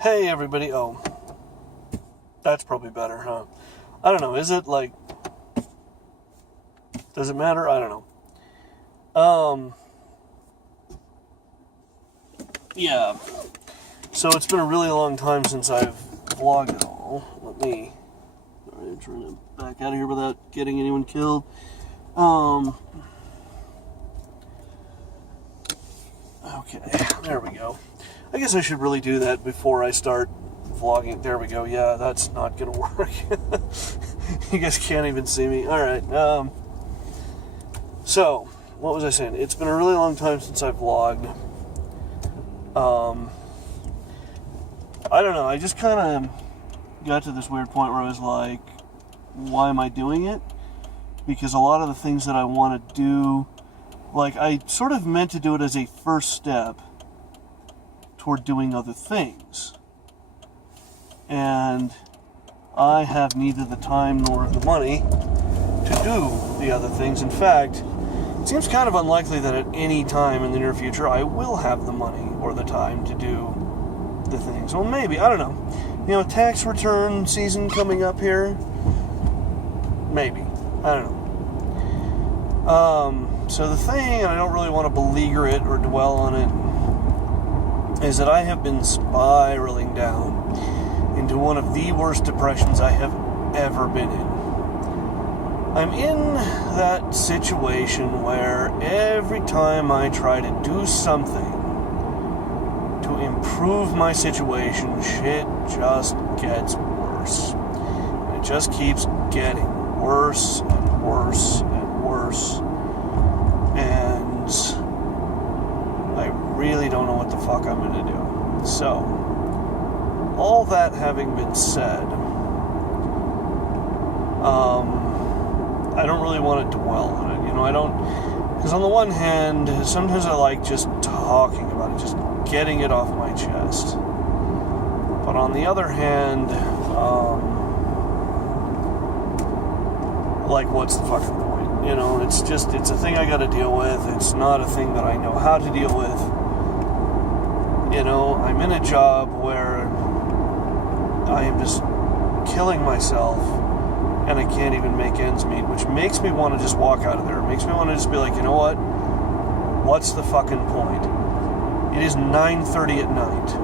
Hey everybody. Oh, that's probably better, huh? I don't know. Is it like, does it matter? I don't know. Yeah. So it's been a really long time since I've vlogged at all. Sorry, I'm trying to back out of here without getting anyone killed. Okay, there we go. I guess I should really do that before I start vlogging. There we go. Yeah, that's not gonna work. You guys can't even see me. Alright, so, what was I saying? It's been a really long time since I vlogged. I don't know, I just kind of got to this weird point where I was like, why am I doing it? Because a lot of the things that I want to do, like, I sort of meant to do it as a first step toward doing other things. And I have neither the time nor the money to do the other things. In fact, it seems kind of unlikely that at any time in the near future I will have the money or the time to do the things. Well, maybe, I don't know. You know, tax return season coming up here. Maybe. I don't know. So the thing, and I don't really want to beleaguer it or dwell on it, is that I have been spiraling down into one of the worst depressions I have ever been in. I'm in that situation where every time I try to do something to improve my situation, shit just gets worse. And it just keeps getting worse and worse and worse. And I really don't know what the fuck I'm going to do. So, all that having been said, I don't really want to dwell on it. You know, I don't... Because on the one hand, sometimes I like just talking about it, just getting it off my chest. But on the other hand, like, what's the fucking point? You know, it's a thing I gotta deal with. It's not a thing that I know how to deal with. You know, I'm in a job where I am just killing myself and I can't even make ends meet, which makes me want to just walk out of there. It makes me want to just be like, you know what? What's the fucking point? It is 9:30 at night.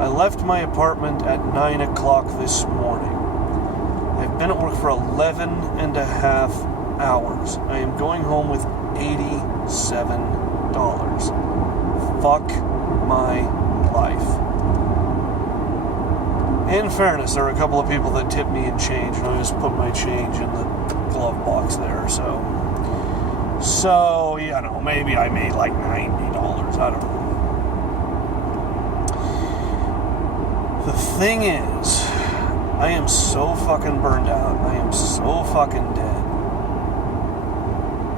I left my apartment at 9 o'clock this morning. I've been at work for 11 and a half hours. I am going home with $87. Fuck my life. In fairness, there are a couple of people that tipped me in change, and I just put my change in the glove box there, so, you know, maybe I made like $90, I don't know. The thing is, I am so fucking burned out, I am so fucking dead,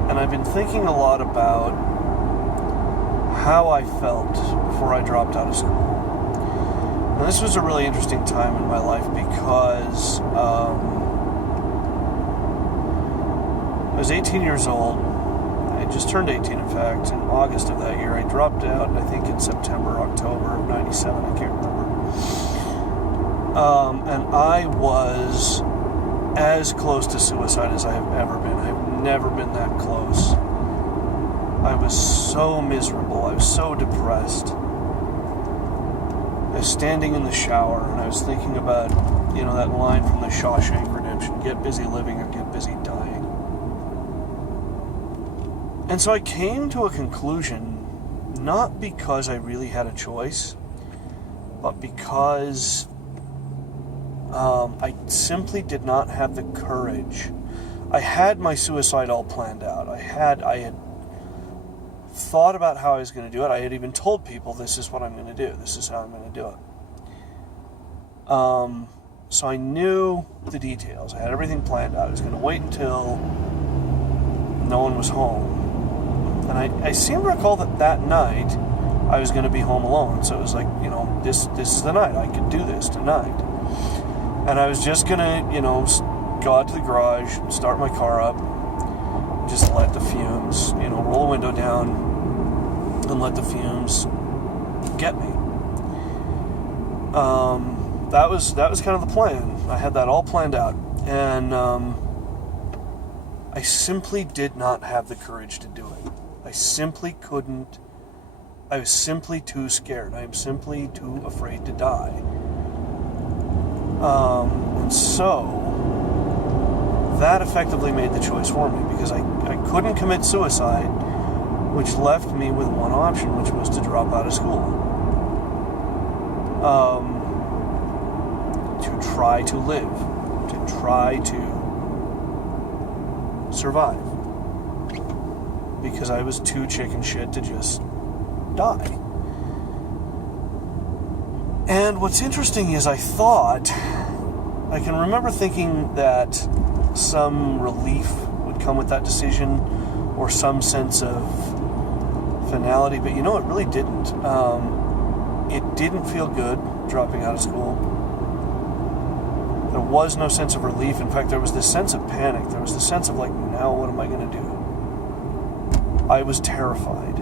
and I've been thinking a lot about how I felt before I dropped out of school. Now, this was a really interesting time in my life because I was 18 years old. I had just turned 18, in fact, in August of that year. I dropped out, I think, in September, October of 97, I can't remember. And I was as close to suicide as I have ever been. I've never been that close. I was so miserable. I was so depressed. I was standing in the shower and I was thinking about, you know, that line from the Shawshank Redemption, get busy living or get busy dying. And so I came to a conclusion, not because I really had a choice, but because I simply did not have the courage. I had my suicide all planned out. I had thought about how I was going to do it. I had even told people, this is what I'm going to do. This is how I'm going to do it. So I knew the details. I had everything planned out. I was going to wait until no one was home. And I seem to recall that night I was going to be home alone. So it was like, you know, this is the night. I could do this tonight. And I was just going to, you know, go out to the garage, start my car up, just let the fumes, you know, roll the window down and let the fumes get me. that was kind of the plan. I had that all planned out, and I simply did not have the courage to do it. I simply couldn't. I was simply too scared. I am simply too afraid to die. And so that effectively made the choice for me, because I couldn't commit suicide, which left me with one option, which was to drop out of school. To try to live, to try to survive, because I was too chicken shit to just die. And what's interesting is I can remember thinking that some relief would come with that decision, or some sense of finality, but it really didn't. It didn't feel good dropping out of school. There was no sense of relief. In fact, there was this sense of panic. There was this sense of now what am I going to do? I was terrified.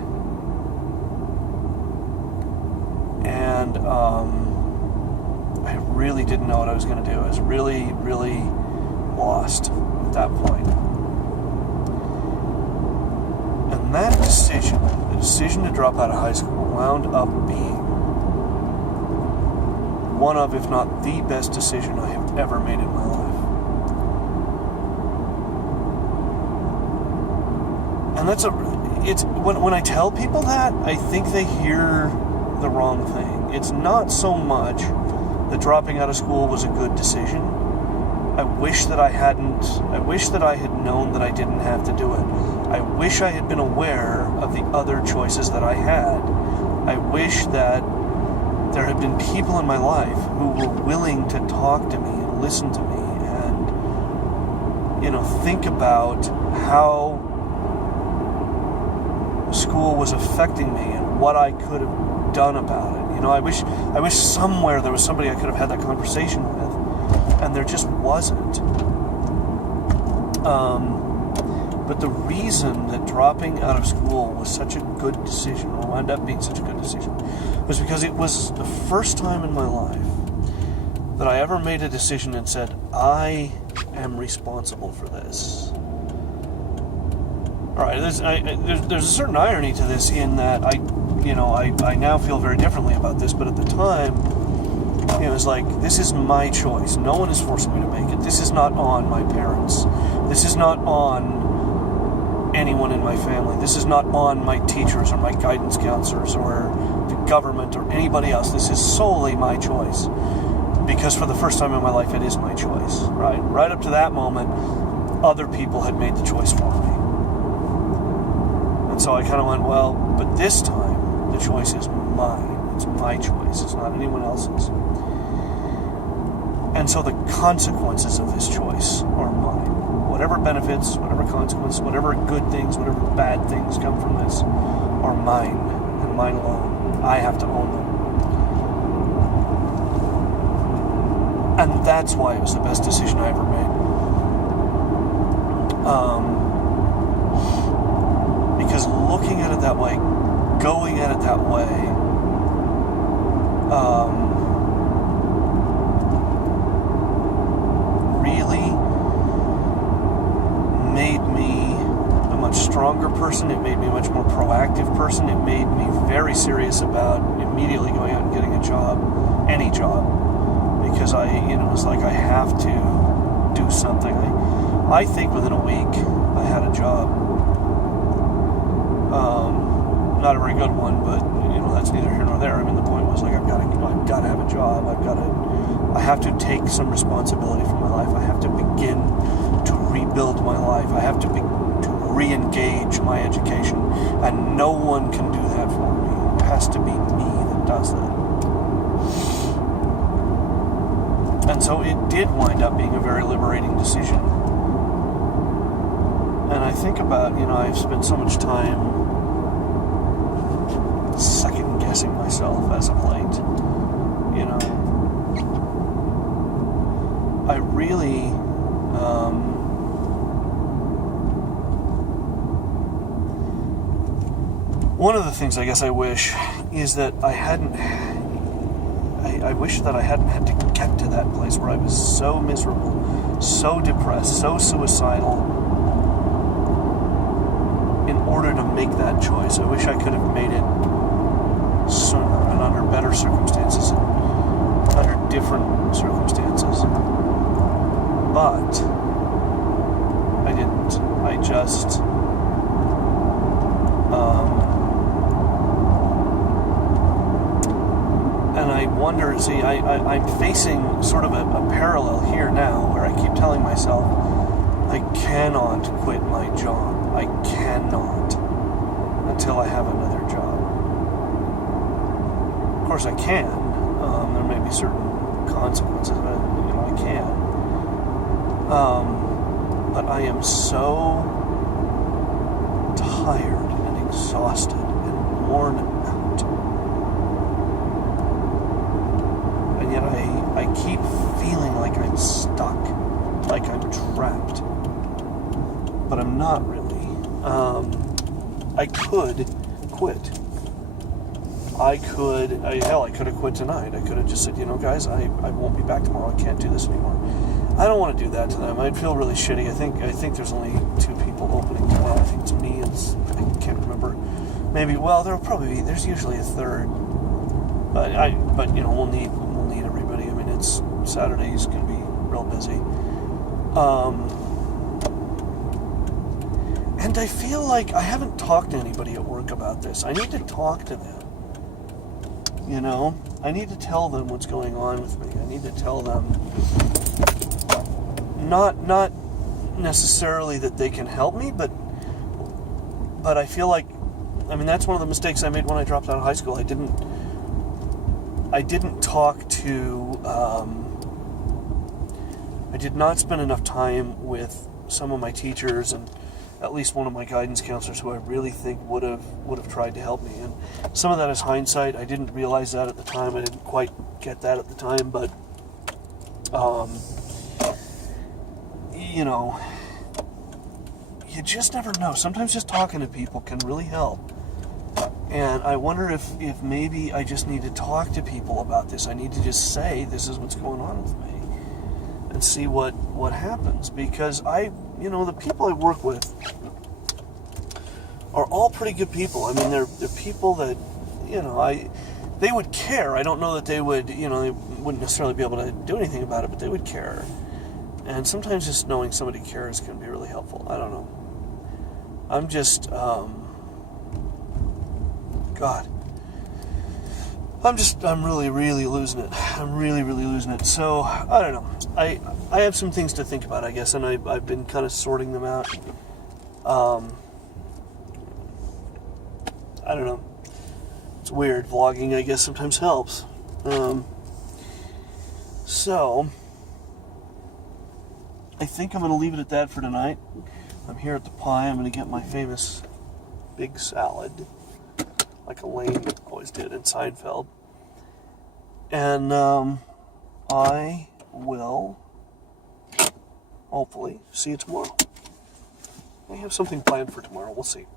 And I really didn't know what I was going to do. I was really, really lost at that point. And that decision, the decision to drop out of high school, wound up being one of, if not the best decision I have ever made in my life. And when I tell people that, I think they hear the wrong thing. It's not so much that dropping out of school was a good decision. I wish that I had known that I didn't have to do it. I wish I had been aware of the other choices that I had. I wish that there had been people in my life who were willing to talk to me and listen to me and, think about how school was affecting me and what I could have done about it. I wish somewhere there was somebody I could have had that conversation with, and there just wasn't. But the reason that dropping out of school was such a good decision, or wound up being such a good decision, was because it was the first time in my life that I ever made a decision and said, I am responsible for this. All right, there's a certain irony to this in that I now feel very differently about this, but at the time, it's this is my choice. No one is forcing me to make it. This is not on my parents. This is not on anyone in my family. This is not on my teachers or my guidance counselors or the government or anybody else. This is solely my choice, because for the first time in my life, it is my choice, right? Right up to that moment, other people had made the choice for me. And so I kind of went, well, but this time, the choice is mine. It's my choice. It's not anyone else's. And so the consequences of this choice are mine. Whatever benefits, whatever consequences, whatever good things, whatever bad things come from this are mine, and mine alone. I have to own them. And that's why it was the best decision I ever made. Because looking at it that way, going at it that way, really made me a much stronger person. It made me a much more proactive person. It made me very serious about immediately going out and getting a job, any job, because it was I have to do something. I think within a week I had a job. Not a very good one, but that's neither here nor there. I mean, the point was I've got to have a job. I have to take some responsibility for my life. I have to begin to rebuild my life. I have to re-engage my education, and no one can do that for me. It has to be me that does that. And so it did wind up being a very liberating decision. And I think about, I've spent so much time second-guessing myself as of late. I really, one of the things I guess I wish is that I I wish that I hadn't had to get to that place where I was so miserable, so depressed, so suicidal in order to make that choice. I wish I could have made it sooner and under better circumstances and under different circumstances. But I didn't. I just and I wonder, see, I'm facing sort of a parallel here now where I keep telling myself I cannot quit my job. I cannot until I have another job. Of course I can. There may be certain consequences, but I can. But I am so tired and exhausted and worn out. And yet I keep feeling like I'm stuck, like I'm trapped. But I'm not really. I could quit. I could have quit tonight. I could have just said, guys, I won't be back tomorrow. I can't do this anymore. I don't want to do that to them. I'd feel really shitty. I think there's only 2 people opening tomorrow. I think it's me and I can't remember. Maybe, there's usually a third. But we'll need everybody. I mean, it's Saturday's going to be real busy. And I feel like I haven't talked to anybody at work about this. I need to talk to them. I need to tell them what's going on with me. I need to tell them not necessarily that they can help me, but I feel like, that's one of the mistakes I made when I dropped out of high school. I didn't talk to, I did not spend enough time with some of my teachers and at least one of my guidance counselors who I really think would have tried to help me. And some of that is hindsight. I didn't realize that at the time. I didn't quite get that at the time, but you just never know. Sometimes just talking to people can really help. And I wonder if maybe I just need to talk to people about this. I need to just say, this is what's going on with me, and see what happens. Because the people I work with are all pretty good people. They're people that, they would care. I don't know that they would, they wouldn't necessarily be able to do anything about it, but they would care. And sometimes just knowing somebody cares can be really helpful. I don't know. I'm just, I'm really, really losing it. I'm really, really losing it. So, I don't know. I have some things to think about, I guess, and I've been kind of sorting them out. I don't know. It's weird. Vlogging, I guess, sometimes helps. So, I think I'm going to leave it at that for tonight. I'm here at the Pie. I'm going to get my famous big salad, like Elaine always did in Seinfeld. And I will hopefully see you tomorrow. I have something planned for tomorrow. We'll see.